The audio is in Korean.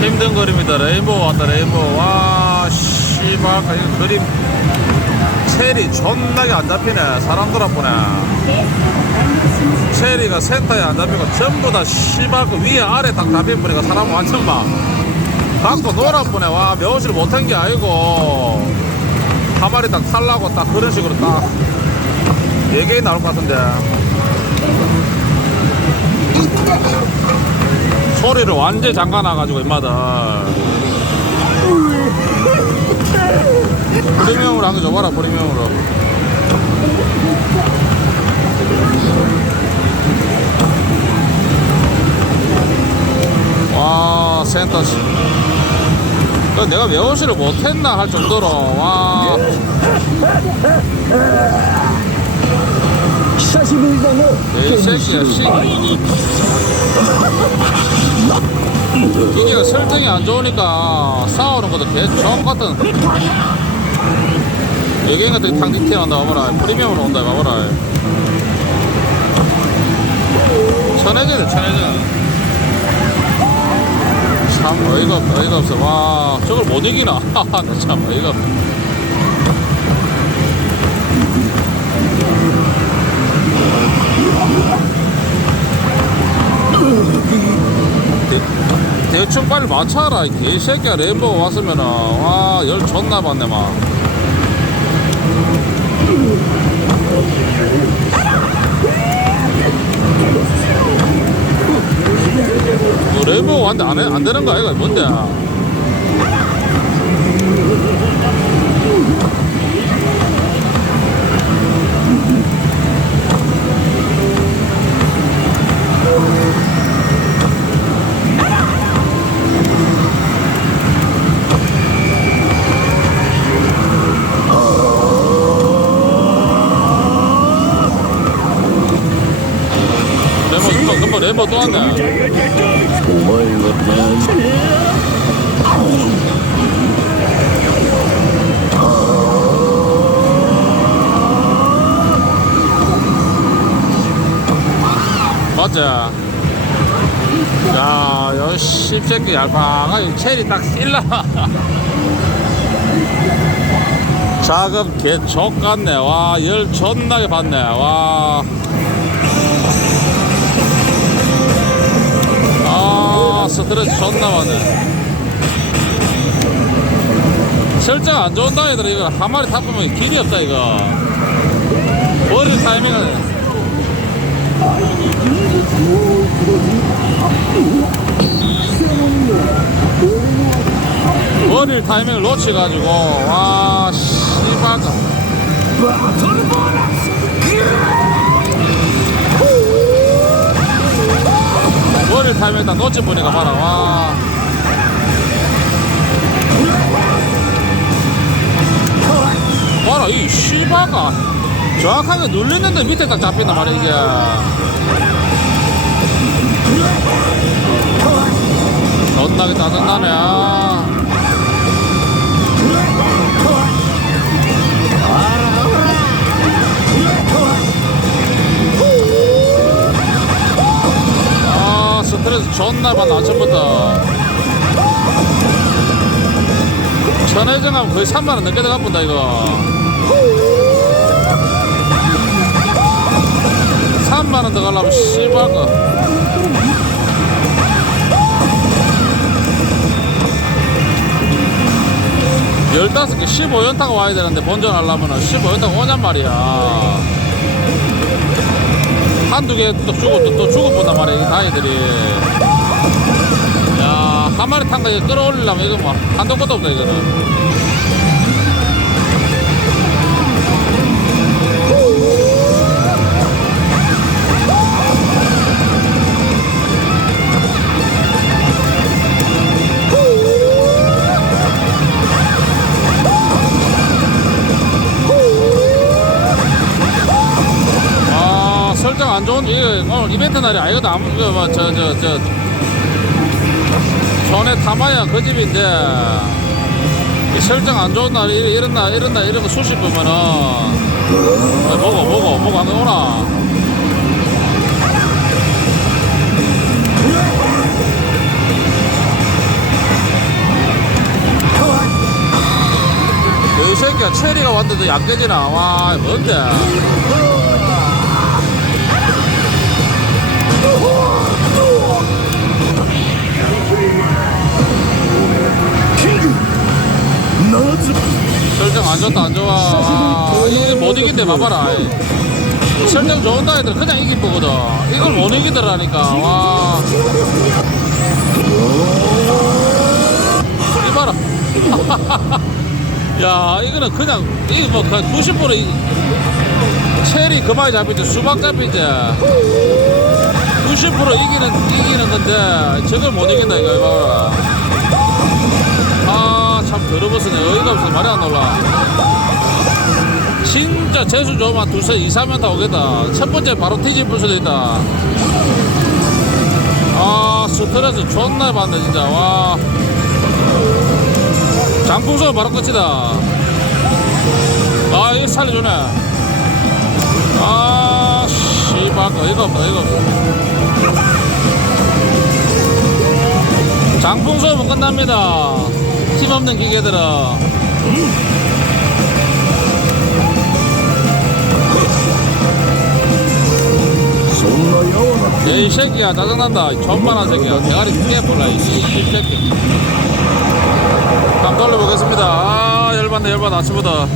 힘든 그림이다. 레인보우 왔다 레인보우. 와 씨발 이 그림. 체리 존나게 안 잡히네 사람 돌아보네. 체리가 센터에 안 잡히고 전부 다 씨발 그 위에 아래 딱 잡혀버리니까 사람 완전 막 갖고 놀아보네. 와 명실 못한 게 아니고. 한 마리 딱 탈라고 딱 그런 식으로 딱 4개이 나올 것 같은데 소리를 완전 잠가놔가지고 임마들 프리미엄으로 한 개 줘봐라 프리미엄으로 와 센터 씨 그 내가 외워시를 못했나 할 정도로 와 久しぶりだね 이 새끼야 씨 기계가 설정이 안 좋으니까 싸우는 것도 개정 같은 여기 같은 게탕 디테일한다 봐봐라. 프리미엄으로 온다 봐봐라. 천혜제네 천혜제 참 어이가 없 어이가 없어. 와 저걸 못 이기나? 참 어이가 없네 대, 대충 빨리 맞춰라 이 개새끼야. 레인보우 왔으면은. 와열 존나 받네 막. 뭐 레인보우 왔는데 안, 해- 안 되는 거 아이가 뭔데 한번 또 한다. 맞아. 야, 여 씹새끼 얄팍하니 체리 딱 쓸라. 작업 개족 같네. 와, 열 존나게 봤네. 와. 스트레스 존나 받네. 설정 안 좋은다, 얘들아. 이거 한 마리 타보면 길이 없다, 이거. 버릴 타이밍은. 버릴 타이밍을 놓쳐가지고 와 씨발 버릴 타이밍 딱 놓쳐보니까 봐라. 와. 봐라 이 씨발가 정확하게 눌렸는데 밑에 딱 잡힌단 말이야 이게. 존나게 짜증나네. 아. 아 스트레스 존나 받나 아침부터 천회정하면 거의 3만원 넘게 들어가본다 이거. 3만원 더 가려면 씨발 거. 열다섯 개 15연 타고 와야 되는데 본전 하려면은 15연 타고 오냔 말이야 한두 개또 주고 또, 본단 말이야 이 다이들이. 야 한 마리 탄 거 이거 끌어올리려면 이거 뭐 한도 끝도 없다 이거는 좋은 일 오늘 이벤트 날이 아니거든 아무래도 뭐저 저 저 전에 담아야 그 집인데 설정 안 좋은 날 이런 날 이런 날 이런 거 수시 보면은 어, 먹어 먹어 먹어 안 오나? 그 이 새끼야 체리가 왔는데 약대지나? 와 뭔데? 못 이긴대 봐봐라. 설정 좋은 다이들 그냥 이긴 거거든. 이걸 못 이기더라니까. 와. 이봐라. 야 이거는 그냥 이거 뭐90% 이, 체리 그만이 잡히지. 수박 잡히지. 90% 이기는 이기는 건데 저걸 못 이긴다 이거. 이거 아참 더러웠으네. 어이가 없어 말이 안 놀라 진짜 재수 좋으면 두세 2, 3년 다 오겠다. 첫 번째 바로 뒤집을 수도 있다. 아 스트레스 존나 받네 진짜. 와. 장풍선 바로 끝이다. 아 이거 살려주네. 아 씨발 어이가 없다 어이가 없어 장풍 쏘면 끝납니다. 힘없는 기계들은. 야와나 야, 이 새끼야, 짜증난다. 이 존만한 새끼야. 대가리 크게 이, 이 새끼. 한번 돌려보겠습니다. 아, 열받네, 열받아, 아침부터.